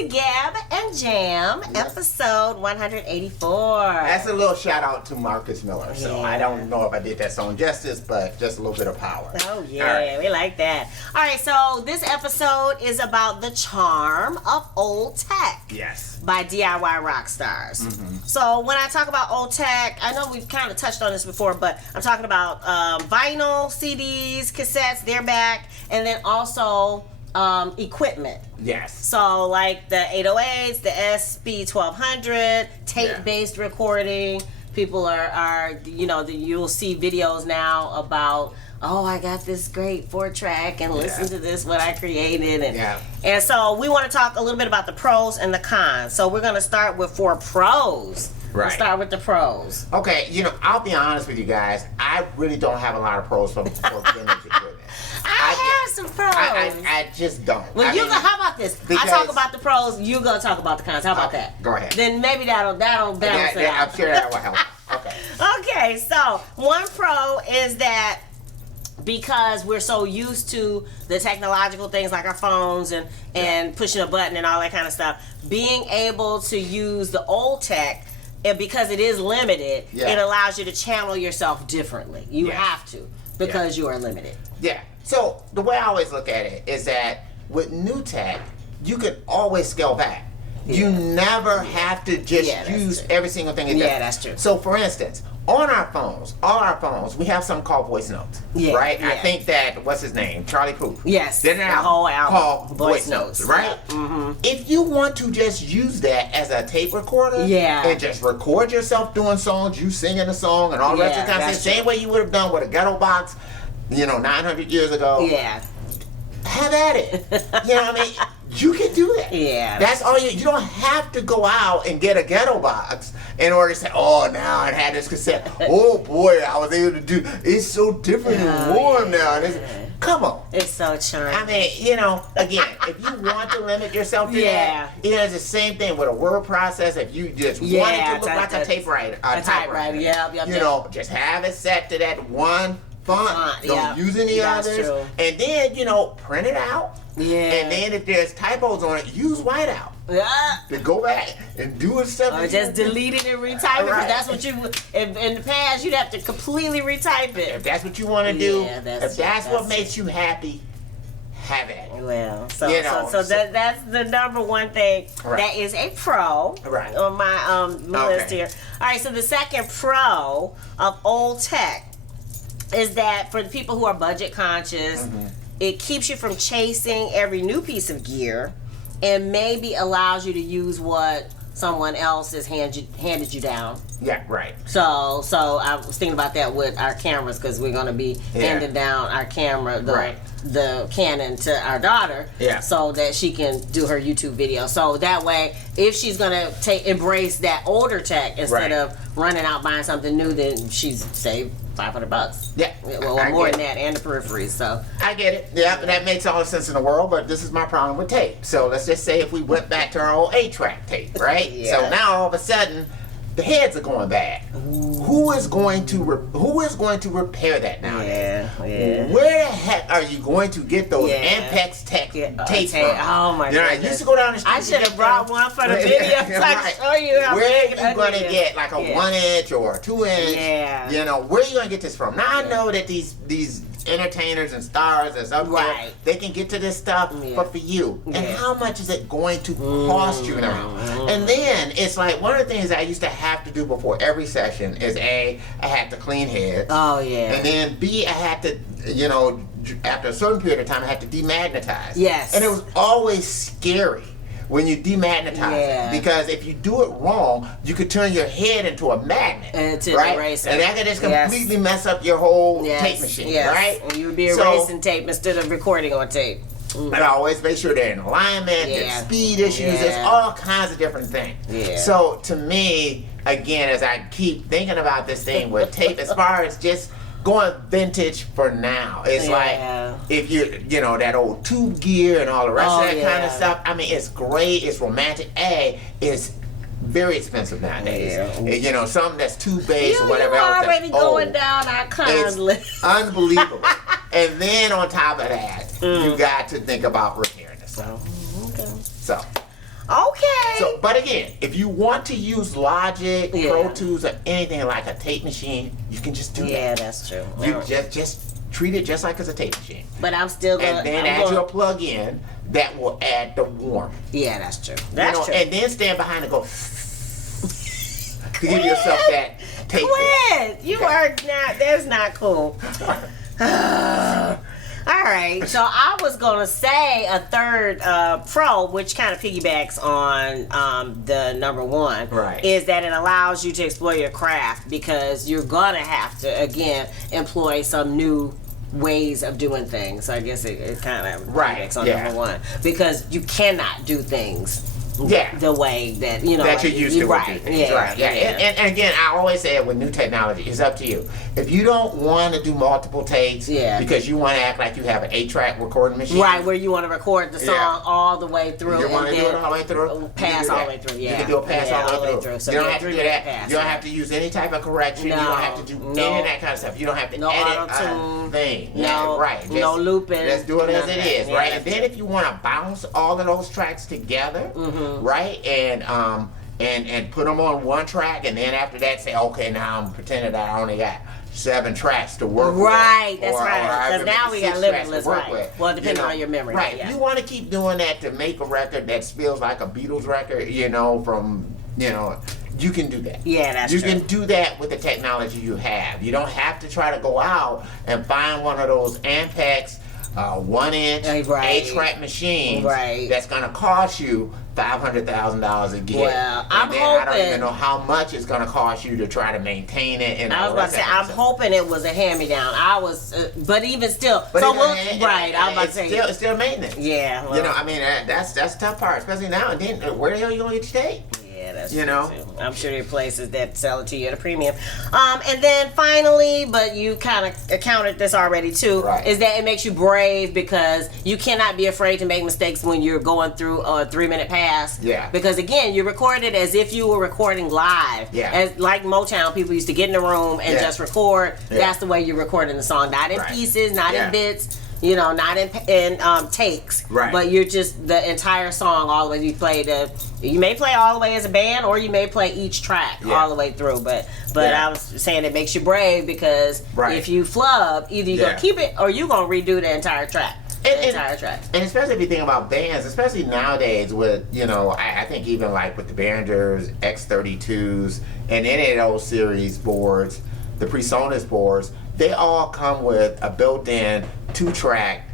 to Gab Jam, episode 184. That's a little shout out to Marcus Miller. So I don't know if I did that song justice, but just a little bit of power. Oh yeah, we like that. All right, so this episode is about the charm of old tech. Yes. By DIY rock stars. Mm-hmm. So when I talk about old tech, I know we've kind of touched on this before, but I'm talking about vinyl, CDs, cassettes, they're back, and then also equipment. Yes. So like the 808s, the SB1200, tape-based recording. People are you'll see videos now about, oh, I got this great 4-track and listen to this, what I created. And so we want to talk a little bit about the pros and the cons. So we're going to start with 4 pros. Right. We'll start with the pros. Okay, I'll be honest with you guys. I really don't have a lot of pros for vintage equipment. I have some pros. I just don't. Well, how about this? I talk about the pros, you're going to talk about the cons. How about that? Go ahead. Then maybe that'll balance it out. I'm sure that will help. Okay. Okay, so one pro is that because we're so used to the technological things like our phones and pushing a button and all that kind of stuff, being able to use the old tech, and because it is limited, it allows you to channel yourself differently. You have to, because you are limited. Yeah. So the way I always look at it is that with new tech, you can always scale back. You never have to just use every single thing it does. Yeah, that's true. So for instance, on our phones, all our phones, we have something called voice notes. Right? I think that, what's his name? Charlie Puth. Yes. Did an album called Voice Notes, right? Mm-hmm. If you want to just use that as a tape recorder and just record yourself doing songs, you singing a song and all the rest of the kind of thing, same way you would have done with a ghetto box, 900 years ago. Yeah. Have at it. You know what I mean? You can do that. Yeah. That's all you don't have to go out and get a ghetto box in order to say, oh, now I had this cassette. Oh boy, I was able to do it's so different and warm now. Come on. It's so charming. I mean, again, if you want to limit yourself to that, it's the same thing with a word processor. If you just want it to look like a typewriter, just have it set to that one font. Don't use any others. True. And then, print it out. Yeah. And then if there's typos on it, use whiteout. Yeah. To go back and do stuff. Or just delete it and retype it. Because that's what you would. In the past, you'd have to completely retype it. If that's what you want to do, if that's what makes you happy, have it. Well, so that's the number one thing that is a pro on my list here. All right, so the second pro of old tech is that for the people who are budget conscious, it keeps you from chasing every new piece of gear and maybe allows you to use what someone else has handed you down. Yeah, right. So I was thinking about that with our cameras, because we're going to be handing down our camera, the Canon, to our daughter, so that she can do her YouTube video. So that way, if she's going to embrace that older tech instead of running out buying something new, then she's saved $500. Yeah. Well, more than that, and the peripheries. So I get it. Yeah, that makes all the sense in the world, but this is my problem with tape. So let's just say if we went back to our old 8-track tape, right? So now all of a sudden, the heads are going bad. Who is going to repair that nowadays? Yeah. Where the heck are you going to get those Ampex tech tapes from? Oh my God! I used to go down the street. I should have brought one for the video so I can show you how big. Where are you going to get like a 1-inch or a 2-inch? Yeah. Where are you going to get this from? Now I know that these entertainers and stars that's up there, they can get to this stuff, but for you, and how much is it going to cost you now? And then it's like one of the things I used to have to do before every session is A, I had to clean heads. Oh yeah. And then B, I had to, after a certain period of time, I had to demagnetize. Yes. And it was always scary when you demagnetize it. Because if you do it wrong, you could turn your head into a magnet. Right? And that could just completely mess up your whole tape machine. Right? And you would be erasing tape instead of recording on tape. And I always make sure they're in alignment, there's speed issues, there's all kinds of different things. So to me, again, as I keep thinking about this thing with tape, as far as just going vintage for now, it's like if you know, that old tube gear and all the rest of that kind of stuff. I mean, it's great, it's romantic. It's very expensive nowadays. You know, something that's tube-based or whatever else. You're already going down our cons list. Unbelievable. And then on top of that, you got to think about repairing this stuff. So, but again, if you want to use Logic, Pro Tools, or anything like a tape machine, you can just do that. Yeah, that's true. You just treat it just like it's a tape machine. But I'm still going to... And then add your plug-in that will add the warmth. Yeah, that's true. That's true. And then stand behind and go... to give yourself that tape. Quit! You are not... That's not cool. All right, so I was gonna say a third pro, which kind of piggybacks on the number one, is that it allows you to explore your craft, because you're gonna have to again employ some new ways of doing things. So I guess it kind of piggybacks on number one, because you cannot do things the way that that you're used to. And again, I always say it with new technology, it's up to you. If you don't want to do multiple takes because you want to act like you have an 8-track recording machine, where you want to record the song all the way through, you want to do it all the way through, pass all the way through. You can do a pass all the way through. So you don't have to do that. You don't have to use any type of correction. You don't have to do any of that kind of stuff. You don't have to edit a thing. No looping. Just do it as it is, right? And then if you want to bounce all of those tracks together, right, and put them on one track, and then after that say, okay, now I'm pretending that I only got 7 tracks to work with. That's right. Because now we got limitless, Well, depending on your memory. You want to keep doing that to make a record that feels like a Beatles record, you can do that. That's true. You can do that with the technology you have. You don't have to try to go out and find one of those Ampex 1-inch 8-track machines that's going to cost you $500,000 a year. Well, I'm hoping. I don't even know how much it's going to cost you to try to maintain it. And I was about to say, I'm hoping it was a hand-me-down. But even still, I was about to say, it's still maintenance. Well, I mean, that's the tough part, especially now. And then, where the hell are you going to get your tape? That's true too. I'm sure there are places that sell it to you at a premium. And then finally, but you kind of accounted this already too, is that it makes you brave, because you cannot be afraid to make mistakes when you're going through a 3-minute pass. Because again, you record it as if you were recording live. As like Motown, people used to get in the room and just record. That's the way you're recording the song, not in pieces, not in bits. Not in takes, but you're just the entire song all the way. You may play all the way as a band, or you may play each track all the way through. But I was saying it makes you brave, because if you flub, either you're gonna keep it or you're gonna redo the entire track. And especially if you think about bands, especially nowadays with, I think even like with the Behringers, X32s, and any of those series boards, the PreSonus boards, they all come with a built-in 2-track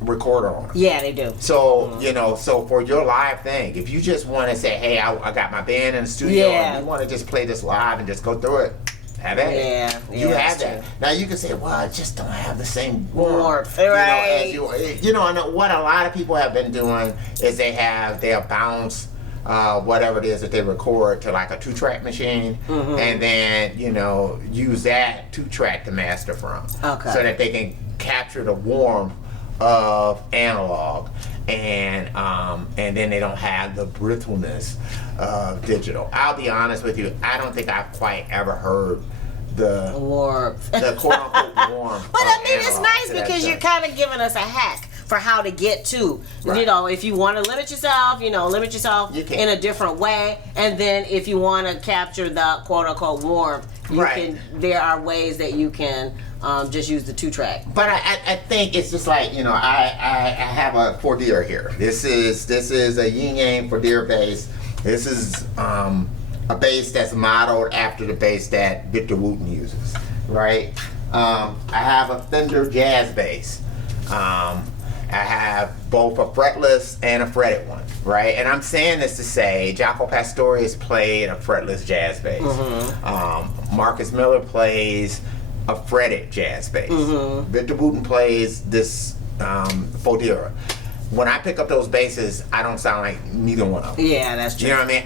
recorder on them. They do. So, so for your live thing, if you just want to say, hey, I got my band in the studio, and you want to just play this live and just go through it, have at it. You have that. True. Now you can say, well, I just don't have the same warmth. And what a lot of people have been doing is they'll bounce whatever it is that they record to like a 2-track machine, and then use that 2-track to master from, so that they can capture the warmth of analog, and then they don't have the brittleness of digital. I'll be honest with you, I don't think I've quite ever heard the warmth, the quote unquote warmth. But I mean, it's nice because you're kind of giving us a hack for how to get to, if you want to limit yourself, in a different way. And then if you want to capture the quote unquote warmth, there are ways that you can just use the 2-track. But I think it's just like, I have a Fordeer here. This is a Yin Yang Fordeer bass. This is a bass that's modeled after the bass that Victor Wooten uses, right? I have a Fender jazz bass. I have both a fretless and a fretted one, right? And I'm saying this to say Jaco Pastorius played a fretless jazz bass. Marcus Miller plays a fretted jazz bass. Victor Wooten plays this Fodera. When I pick up those basses, I don't sound like neither one of them. Yeah, that's true. You know what I mean?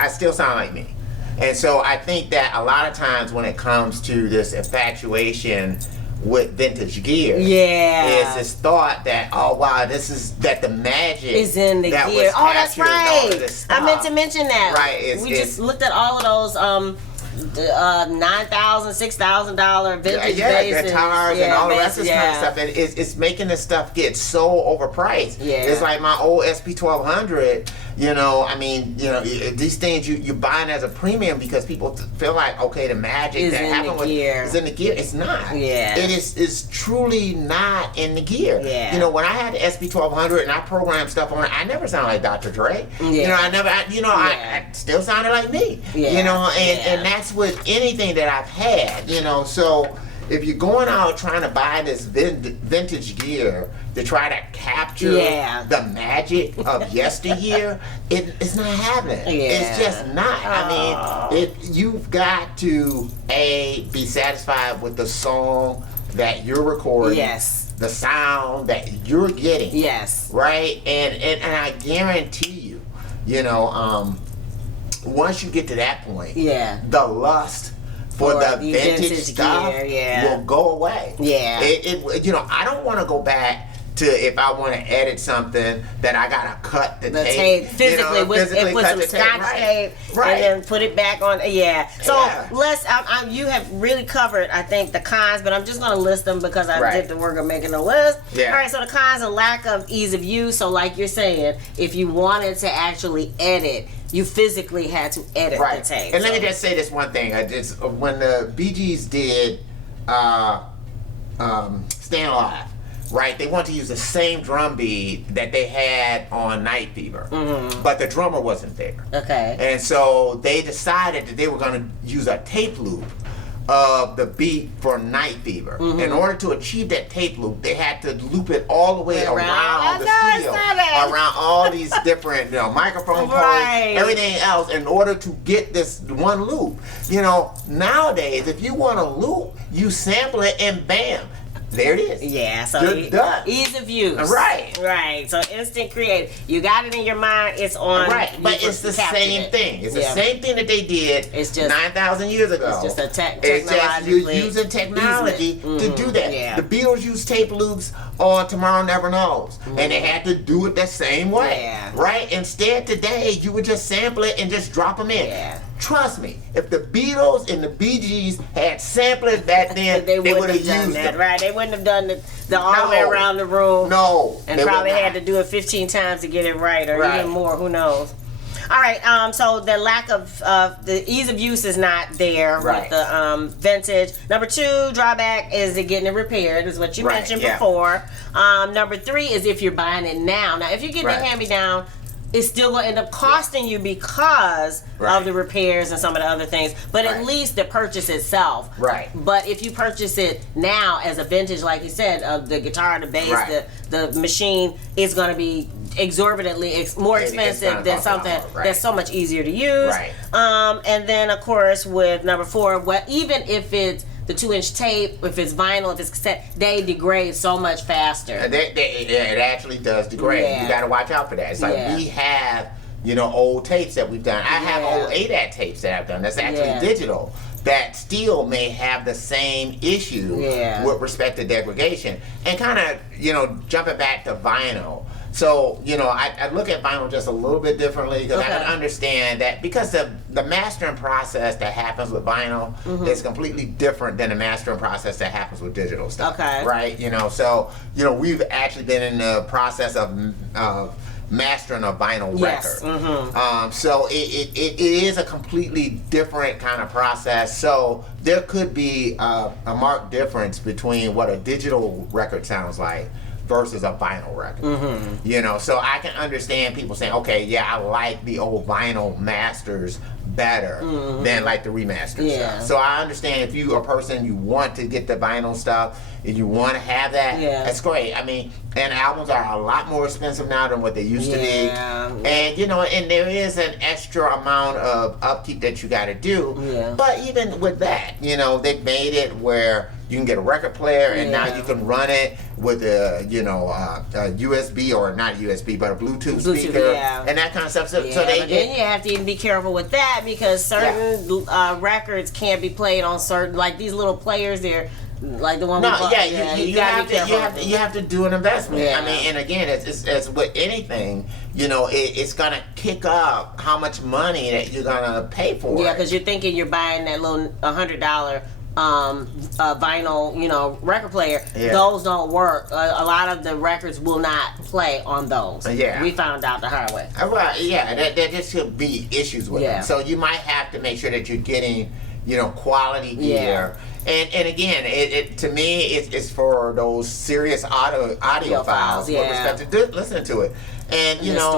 I still sound like me. And so I think that a lot of times when it comes to this infatuation with vintage gear, is this thought that, oh wow, that the magic is in the gear. Oh, that's right. I meant to mention that. Right. We just looked at all of those $9,000, $6,000 vintage basses, guitars and all the rest of this kind of stuff, and it's making this stuff get so overpriced. It's like my old SP 1200. You know, I mean, you know, these things you're buying as a premium because people feel like, okay, the magic is that happened is in the gear. It's not. It is truly not in the gear. You know, when I had the SP 1200 and I programmed stuff on it, I never sounded like Dr. Dre. You know, I still sounded like me. You know, and that's with anything that I've had. You know, so if you're going out trying to buy this vintage gear to try to capture the magic of yesteryear, it's not happening. It's just not. I mean, you've got to be satisfied with the song that you're recording, the sound that you're getting, right? And I guarantee you know, once you get to that point, the lust for the vintage stuff will go away. You know, I don't want to go back to, if I want to edit something, that I gotta cut the tape physically, with some scotch tape, and then put it back on. So let's. You have really covered, I think, the cons, but I'm just gonna list them because I did the work of making a list. All right. So the cons are lack of ease of use. So like you're saying, if you wanted to actually edit, you physically had to edit the tape. And let me just say this one thing. When the Bee Gees did Staying Alive, right, they wanted to use the same drum beat that they had on Night Fever, but the drummer wasn't there. And so they decided that they were going to use a tape loop of the beat for Night Fever. In order to achieve that tape loop, they had to loop it all the way around the studio, around all these different, you know, microphone poles, everything else, in order to get this one loop. You know, nowadays, if you want a loop, you sample it and bam, there it is. So you're done. Ease of use. Right. So instant creative. You got it in your mind, it's on. But it's the same thing. It's the same thing that they did 9,000 years ago. It's just it's just you're using technology to do that. The Beatles used tape loops on Tomorrow Never Knows, and they had to do it the same way. Right? Instead, today, you would just sample it and just drop them in. Trust me, if the Beatles and the Bee Gees had sampled it back then, they would have used it. They wouldn't have done the all the way around the room. And probably had to do it 15 times to get it right, or even more. Who knows? All right. So the lack of the ease of use is not there with the vintage. Number 2 drawback is it getting it repaired, is what you mentioned before. Number 3 is if you're buying it now. Now, if you get the hand-me-down, it's still going to end up costing you because of the repairs and some of the other things. But at least the purchase itself. But if you purchase it now as a vintage, like you said, the guitar, the bass, the machine, is going to be exorbitantly more expensive than something that's so much easier to use. And then, of course, with number 4, even if it's the 2-inch tape, if it's vinyl, if it's cassette, they degrade so much faster. It actually does degrade. You got to watch out for that. It's like we have, you know, old tapes that we've done. I have old ADAT tapes that I've done. That's actually digital. That still may have the same issue with respect to degradation. And kind of, you know, jumping back to vinyl. So, you know, I look at vinyl just a little bit differently because I can understand that because the mastering process that happens with vinyl is completely different than the mastering process that happens with digital stuff. Right? You know, so, you know, we've actually been in the process of mastering a vinyl record. So it is a completely different kind of process. So there could be a marked difference between what a digital record sounds like versus a vinyl record. You know, so I can understand people saying, okay, I like the old vinyl masters better than like the remastered stuff. So I understand if you a person, you want to get the vinyl stuff, if you want to have that, that's great. I mean, and albums are a lot more expensive now than what they used to be. And you know, and there is an extra amount of upkeep that you got to do. But even with that, you know, they made it where you can get a record player, and now you can run it with a, you know, a USB, or not USB, but a Bluetooth speaker, and that kind of stuff. So they then you have to even be careful with that, because certain records can't be played on certain, like these little players there. Like the one. You have to do an investment. I mean, and again, it's with anything, you know, it's gonna kick up how much money that you're gonna pay for. Yeah, because you're thinking you're buying that little $100 vinyl, you know, record player. Those don't work. A lot of the records will not play on those. We found out the hard way. Well, there just could be issues with them. So you might have to make sure that you're getting, you know, quality gear. And again, it to me, it's for those serious audio files with respect to listening to it. And you know,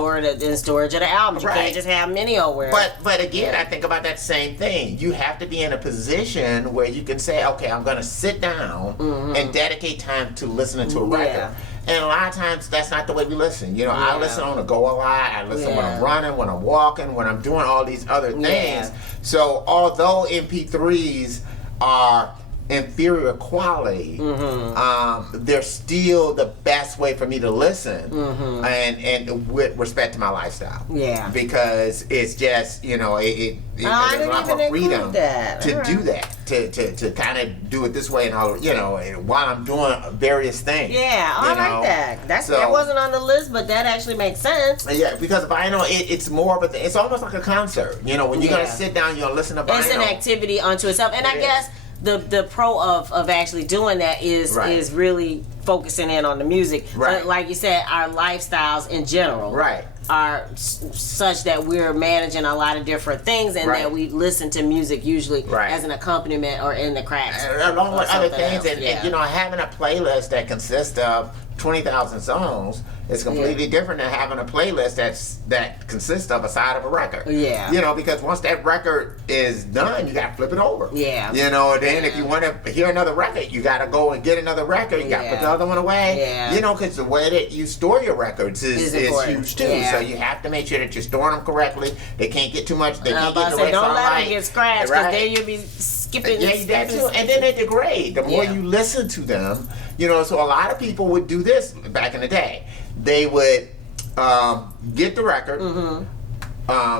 storage of the albums. You can't just have many over. But again, I think about that same thing. You have to be in a position where you can say, okay, I'm going to sit down and dedicate time to listening to a record. And a lot of times that's not the way we listen. You know, I listen on the go a lot. I listen when I'm running, when I'm walking, when I'm doing all these other things. So although MP3s are inferior quality, they're still the best way for me to listen, and with respect to my lifestyle. Because it's just, you know, there's a lot more freedom to do that, to kind of do it this way, and all, you know, while I'm doing various things. I like that. That wasn't on the list, but that actually makes sense. Because vinyl, it's more of a it's almost like a concert. You know, when you're gonna sit down, you're gonna listen to vinyl. It's an activity unto itself, and I guess the pro of actually doing that is really focusing in on the music. But like you said, our lifestyles in general are such that we're managing a lot of different things, and that we listen to music usually as an accompaniment or in the cracks. Along with other things, and you know, having a playlist that consists of 20,000 songs is completely different than having a playlist that consists of a side of a record. You know, because once that record is done, you got to flip it over. You know, then if you want to hear another record, you got to go and get another record. You got to put the other one away. You know, because the way that you store your records is huge too. So you have to make sure that you're storing them correctly. They can't get too much. They can't get away. Don't let them get scratched, because then you'll be skipping. That too. And then they degrade. The more you listen to them, you know. So a lot of people would do this back in the day. They would get the record,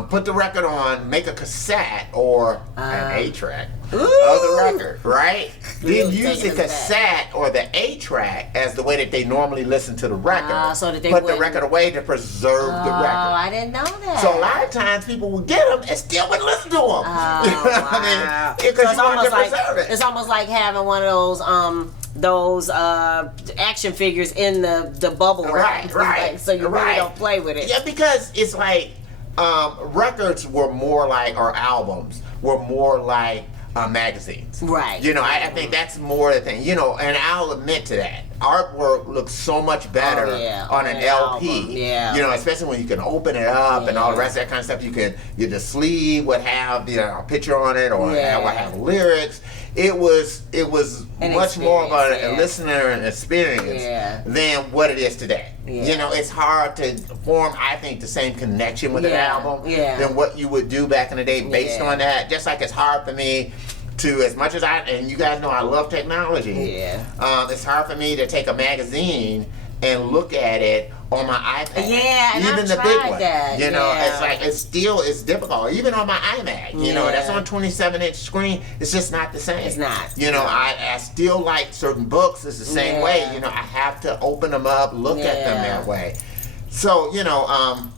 put the record on, make a cassette or an 8-track of the record, right? Then use the cassette or the 8-track as the way that they normally listen to the record. So that they put the record away to preserve the record. Oh, I didn't know that. So a lot of times people would get them and still wouldn't listen to them. Oh, you know what I mean? Because you wanted to preserve it. It's almost like having one of those action figures in the bubble wrap. Like, so you really don't play with it. Yeah, because it's like records were more like, or albums were more like magazines. You know, I think that's more the thing. You know, and I'll admit to that. Artwork looks so much better on an LP. You know, especially when you can open it up and all the rest of that kind of stuff. The sleeve would have a picture on it, or it would have lyrics. It was much more of a listener experience than what it is today. You know, it's hard to form, I think, the same connection with an album than what you would do back in the day based on that. Just like it's hard for me to, as much as and you guys know I love technology, it's hard for me to take a magazine and look at it on my iPad. Even the big one. You know, it's like it's difficult. Even on my iMac, you know, that's on 27-inch screen. It's just not the same. It's not. You know, I still like certain books. It's the same way. You know, I have to open them up, look at them that way. So, you know,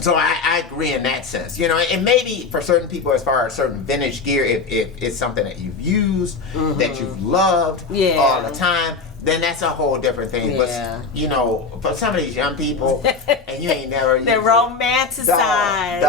so I agree in that sense. You know, and maybe for certain people, as far as certain vintage gear, if it's something that you've used, that you've loved all the time, then that's a whole different thing. But, you know, for some of these young people, and you ain't never... They're romanticized.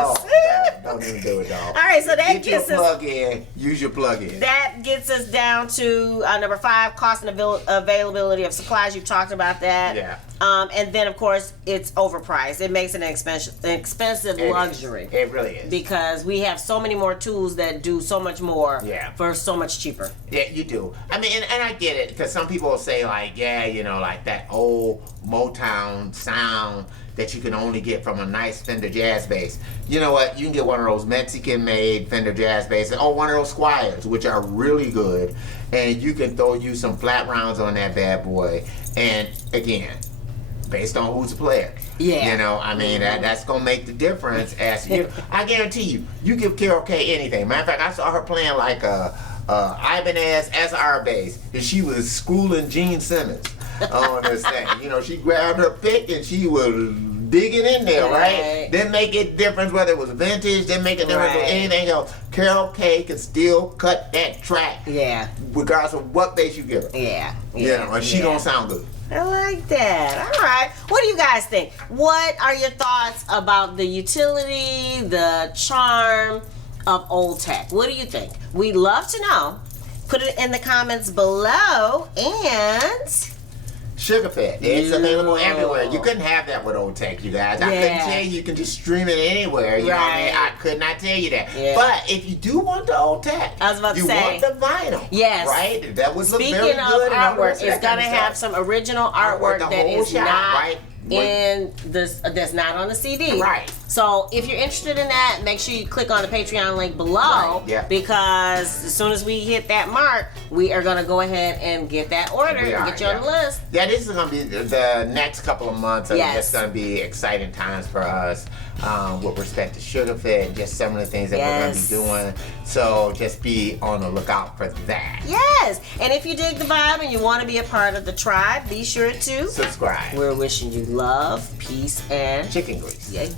Don't even do it, dog. All right, so that gets us... Get your plug-in. Use your plug-in. That gets us down to number 5, cost and availability of supplies. You've talked about that. And then, of course, it's overpriced. It makes it an expensive luxury. It really is. Because we have so many more tools that do so much more for so much cheaper. Yeah, you do. I mean, and I get it, because some people will say, like, yeah, you know, like that old Motown sound that you can only get from a nice Fender jazz bass. You know what? You can get one of those Mexican-made Fender jazz basses, or one of those Squires, which are really good, and you can throw you some flat rounds on that bad boy. And again, based on who's the player. Yeah. You know, I mean, that's going to make the difference. As you, I guarantee you, you give Carol Kay anything. Matter of fact, I saw her playing like a Ibanez SR bass, and she was schooling Gene Simmons on this thing. You know, she grabbed her pick and she was digging in there, right? Didn't make it difference whether it was vintage, didn't make a difference with anything else. Carol Kay can still cut that track. Yeah. Regardless of what bass you give her. Yeah. You know, and she gonna sound good. I like that. All right. What do you guys think? What are your thoughts about the utility, the charm of old tech? What do you think? We'd love to know. Put it in the comments below. And Sugar Fed. It's available everywhere. You couldn't have that with old tech, you guys. I couldn't tell you can just stream it anywhere. You know what I mean? I could not tell you that. Yeah. But if you do want the old tech, I was about to you say, want the vinyl. Yes. Right? That would look Speaking very good. Of artwork, it's going to have some original artwork that is not in this, that's not on the CD. Right. So if you're interested in that, make sure you click on the Patreon link below. Because as soon as we hit that mark, we are going to go ahead and get that order and get you on the list. Yeah, this is going to be the next couple of months. Are just going to be exciting times for us with respect to Sugar Fed, just some of the things that we're going to be doing. So just be on the lookout for that. Yes. And if you dig the vibe and you want to be a part of the tribe, be sure to subscribe. We're wishing you love, peace, and chicken grease. Yay.